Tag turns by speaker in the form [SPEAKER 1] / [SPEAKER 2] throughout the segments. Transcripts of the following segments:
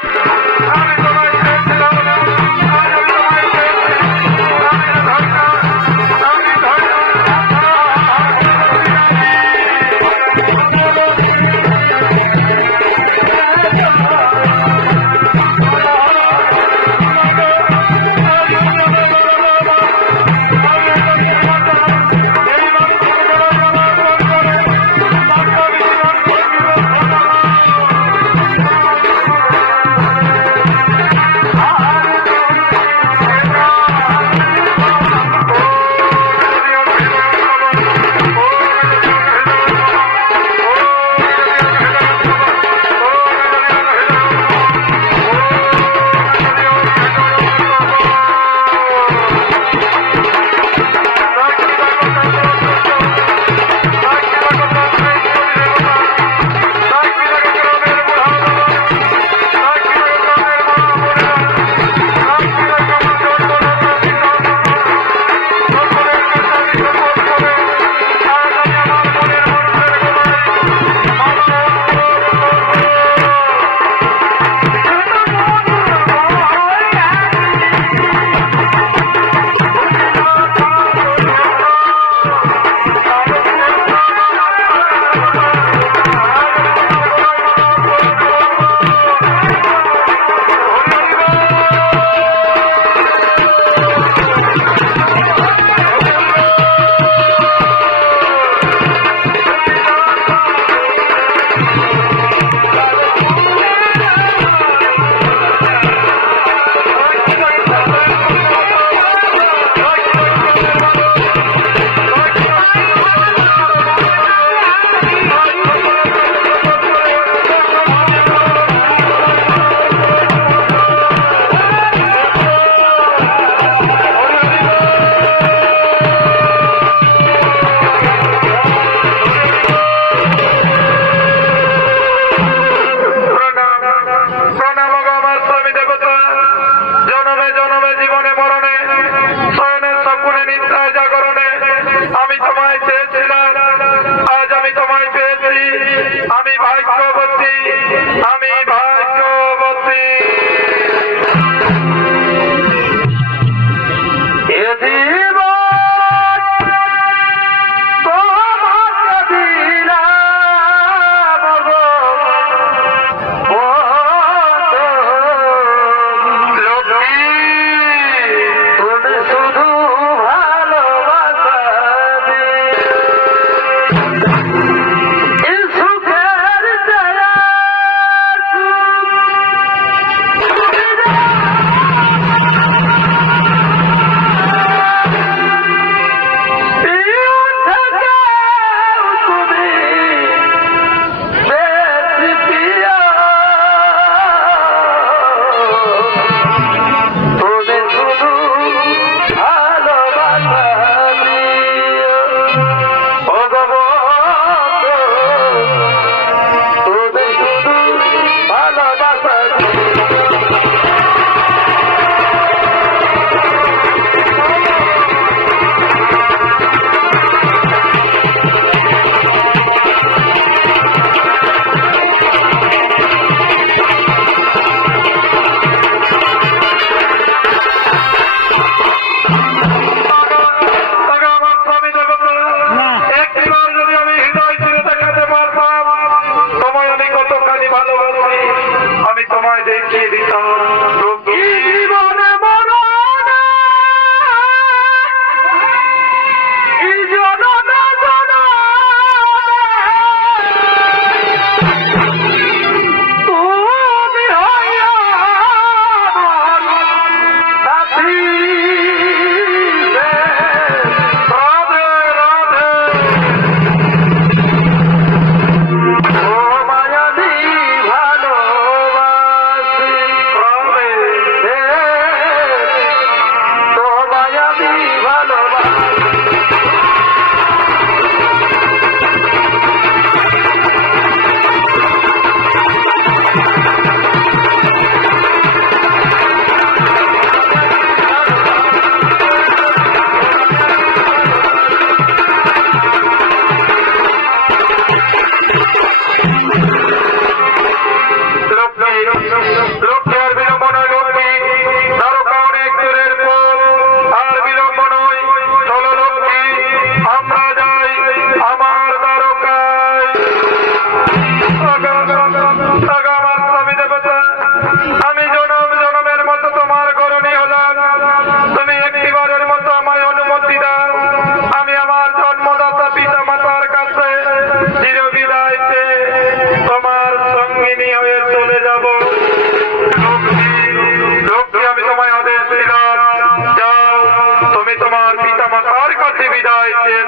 [SPEAKER 1] Hallelujah. আমি ভাগ্যবতী আমি ভাগ্যবতী তোমায় দেখিয়ে দিতাম চাইতেন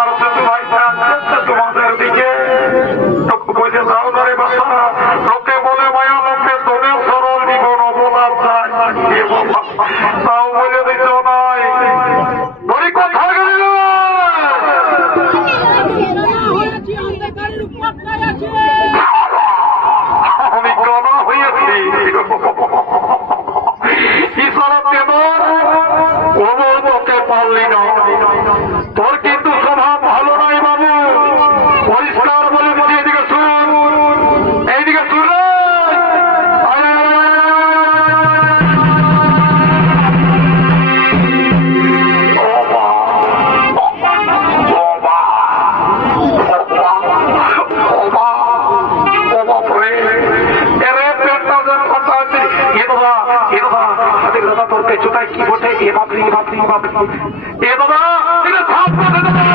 [SPEAKER 1] জোতায় কি বোঝে এ ভাবলি এ ভাবলি এ বাবা এটা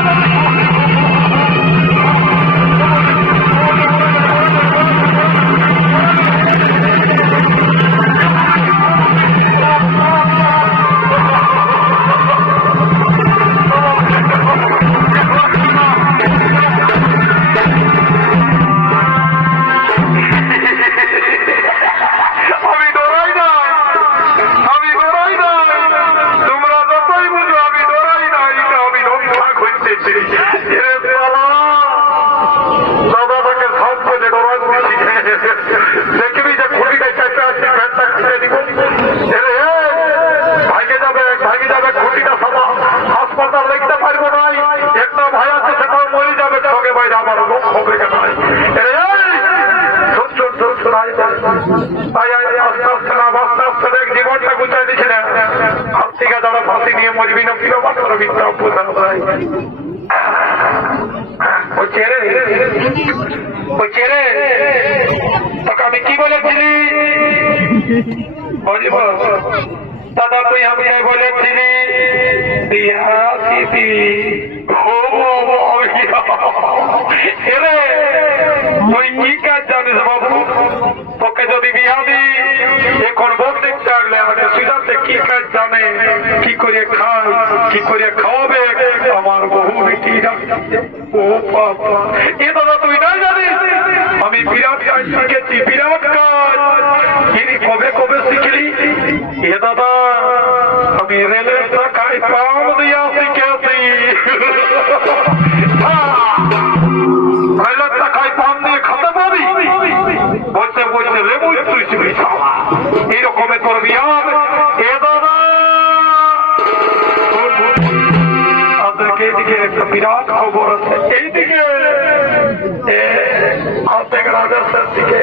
[SPEAKER 1] জানে কি করে খায়, কি করে খাওয়াবে, আমার বহু বেটি ও এ দাদা তুই নাই জানিস? আমি বিরাট কাজ শিখেছি, বিরাট কাজ। তিনি কবে কবে শিখলি? এ দাদা আমি রেলের টাকায় পাম দিয়া শিখেছি। এরকমে তোর বিয়ার বিরাট খবর আছে। এইদিকে। আশেখ রাজার দিকে